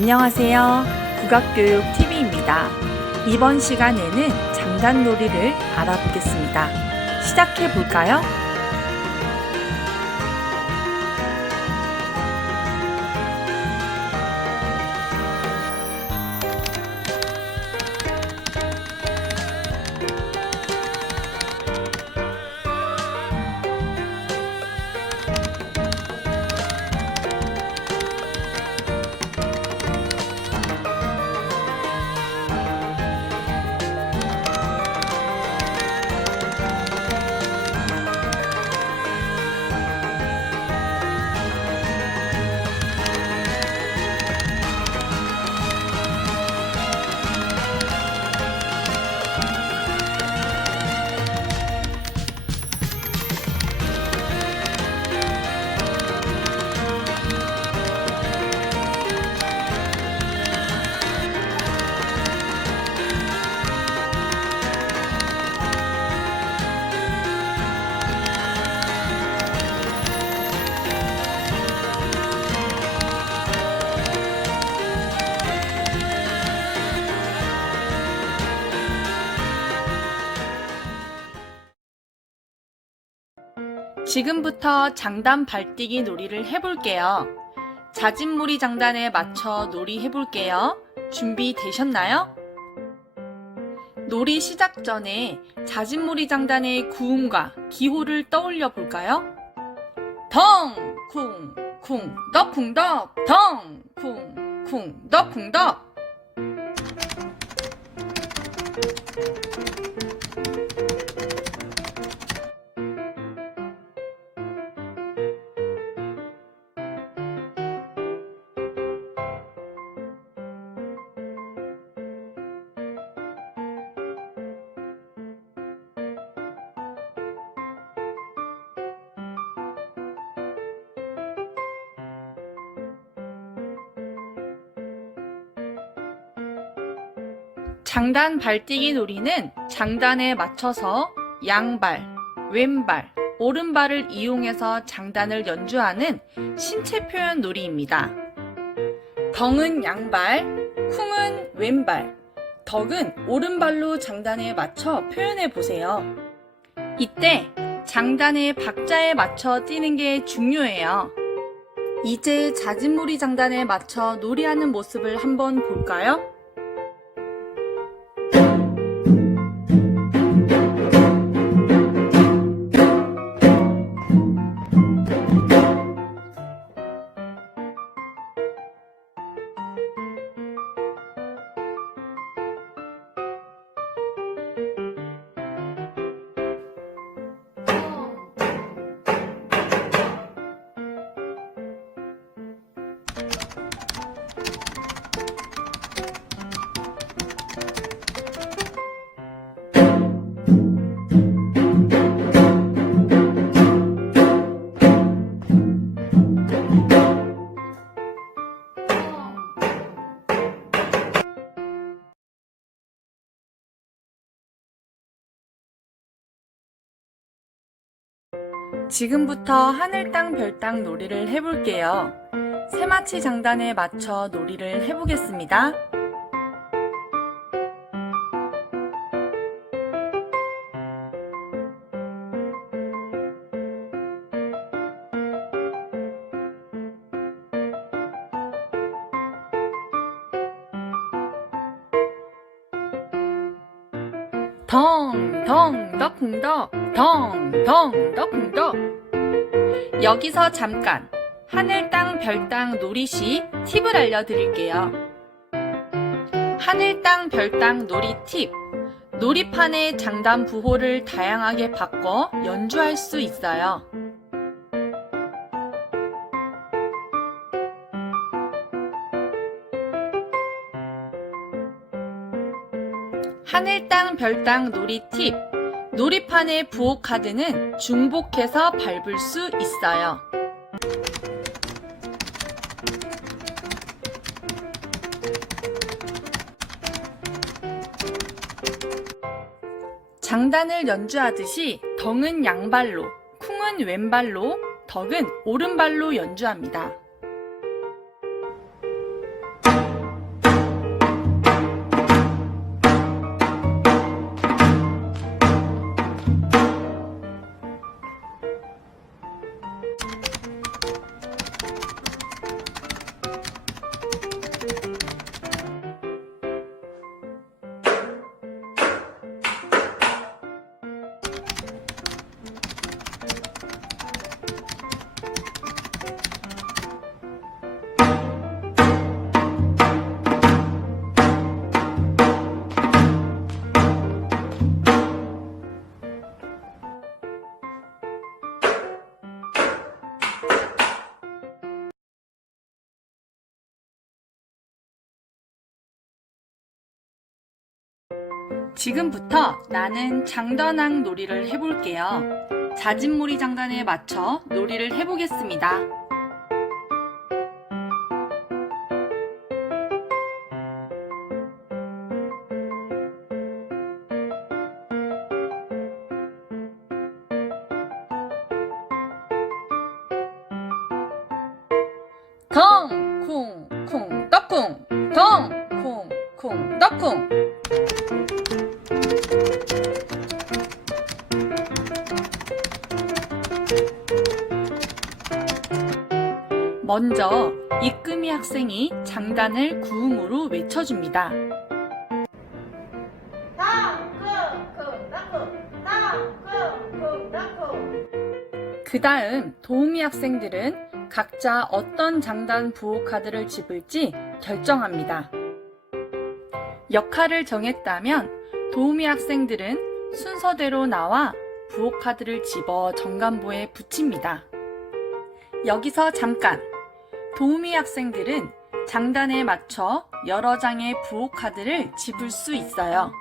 안녕하세요. 국악교육 TV입니다. 이번 시간에는 장단놀이를 알아보겠습니다. 시작해 볼까요? 지금부터 장단 발뛰기 놀이를 해볼게요. 자진무리 장단에 맞춰 놀이 해볼게요. 준비되셨나요? 놀이 시작 전에 자진무리 장단의 구음과 기호를 떠올려 볼까요? 덩, 쿵, 쿵, 덕, 쿵, 덕, 덩, 쿵, 쿵, 덕, 쿵, 덕. 장단 발뛰기 놀이는 장단에 맞춰서 양발, 왼발, 오른발을 이용해서 장단을 연주하는 신체 표현 놀이입니다. 덩은 양발, 쿵은 왼발, 덕은 오른발로 장단에 맞춰 표현해 보세요. 이때 장단의 박자에 맞춰 뛰는 게 중요해요. 이제 자진무리 장단에 맞춰 놀이하는 모습을 한번 볼까요? 지금부터 하늘 땅 별 땅 놀이를 해볼게요. 세마치 장단에 맞춰 놀이를 해보겠습니다. 덩, 덩, 덕쿵덕, 덩, 덩, 덕쿵덕. 여기서 잠깐 하늘 땅, 별 땅 놀이시 팁을 알려드릴게요. 하늘 땅, 별 땅 놀이 팁. 놀이판의 장단 부호를 다양하게 바꿔 연주할 수 있어요. 하늘 땅, 별 땅 놀이 팁. 놀이판의 부호 카드는 중복해서 밟을 수 있어요. 장단을 연주하듯이 덩은 양발로, 쿵은 왼발로, 덕은 오른발로 연주합니다. 지금부터 나는 장단왕 놀이를 해볼게요. 자진몰이 장단에 맞춰 놀이를 해보겠습니다. 먼저 이끄미 학생이 장단을 구음으로 외쳐줍니다. 그 다음 도우미 학생들은 각자 어떤 장단 부호 카드를 집을지 결정합니다. 역할을 정했다면 도우미 학생들은 순서대로 나와 부호 카드를 집어 정간부에 붙입니다. 여기서 잠깐! 도우미 학생들은 장단에 맞춰 여러 장의 부호 카드를 집을 수 있어요.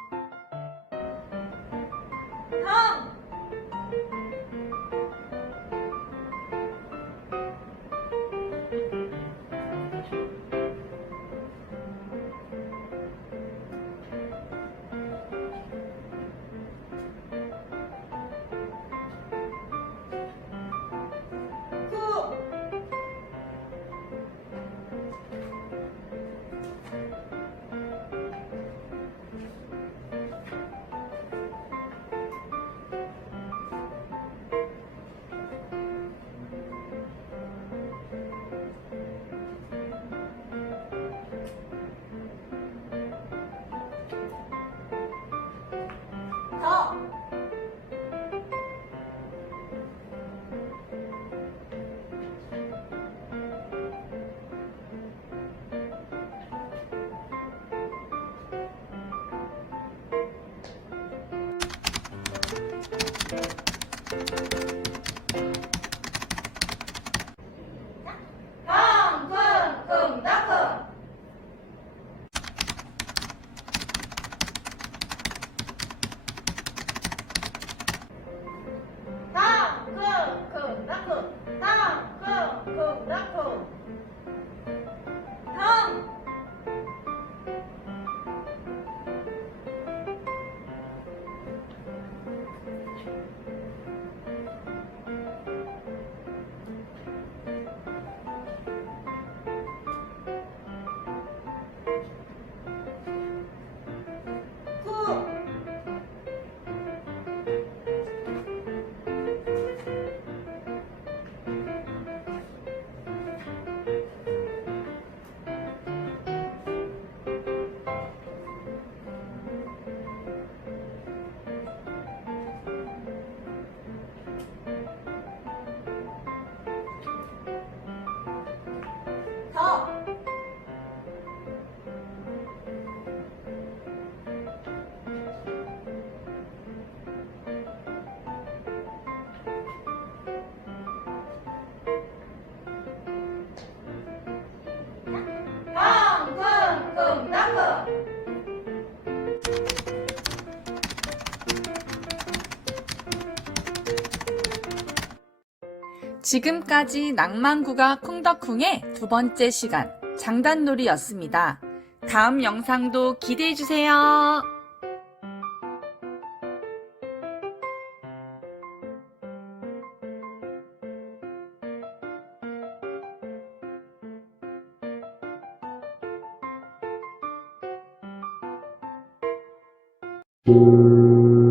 지금까지 낭만구가 쿵덕쿵의 두 번째 시간 장단놀이였습니다. 다음 영상도 기대해주세요. Thank